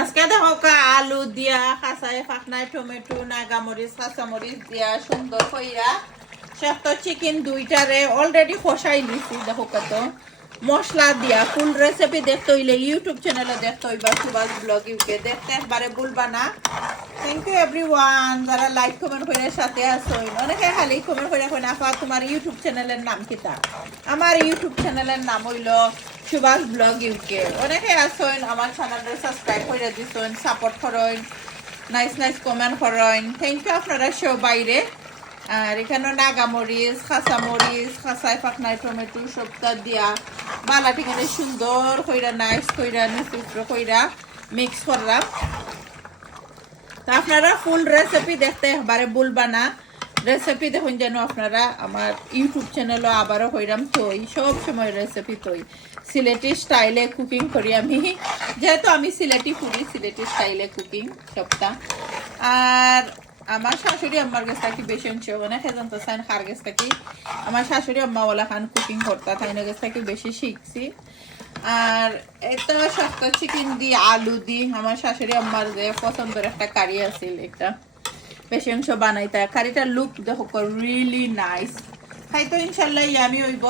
আজকে দেখো আলু দিয়া কাঁচাই ফাঁকনায় টমেটো নাগামরিচ কাঁচামরিচ দিয়া সুন্দর কইরা সেটা চিকেন দুইটারে অলরেডি কষাই নিছি দেখো কত মশলা দিয়া ফুল রেসিপি দেখতে হইলে ইউটিউব চ্যানেলে দেখতে হইবা সুভাষ ব্লগ ইউকে দেখতে একবারে ভুলবা না। থ্যাংক ইউ এভরিওয়ান যারা লাইক কমেন্ট করে সাথে আসো। অনেকে খালি কমেন্ট করে কই না তোমার ইউটিউব চ্যানেলের নাম কিতা? আমার ইউটিউব চ্যানেলের নাম হইল সুভাষ ব্লগ ইউকে। অনেকে আসেন আমার চ্যানেলটা সাবস্ক্রাইব করে দিছেন, সাপোর্ট করেন, নাইস নাইস কমেন্ট করেন। থ্যাংক ইউ আপনারা সব বাইরে। আর এখানে নাগামরিচ কাঁচামরিচ কাঁচাই ফাঁকনাই টমেটো সবটা দিয়া বালাটি এখানে সুন্দর কইরা নাইস কইরা নিচিত্র কইরা মিক্স করলাম। তা আপনারা ফুল রেসিপি দেখতে একবারে ভুলবা না। রেসিপি দেখুন যেন আপনারা আমার ইউটিউব চ্যানেলও আবারও হইরাম তৈ সব সময় রেসিপি তৈ সিলেটি স্টাইলে কুকিং করি আমি, যেহেতু আমি সিলেটি করি সিলেটি স্টাইলে কুকিং সবটা। আর আমার শাশুড়ি আম্মার কাছ থেকে বেশি অংশ অনেকে জানতে চান কার কাছ থেকে। আমার শাশুড়ি আম্মা ওলা খান কুকিং করতা তাই না কাছ থেকে বেশি শিখছি। আর এটা শক্ত চিকেন দি আলু দি আমার শাশুড়ি আম্মার যে পছন্দের একটা কারি আছিল একটা বেশি অংশ বানাইতা। কারিটার লুক দেখো রিয়েলি নাইস, খাই তো ইনশাল্লাহ ইয়ামি হইব।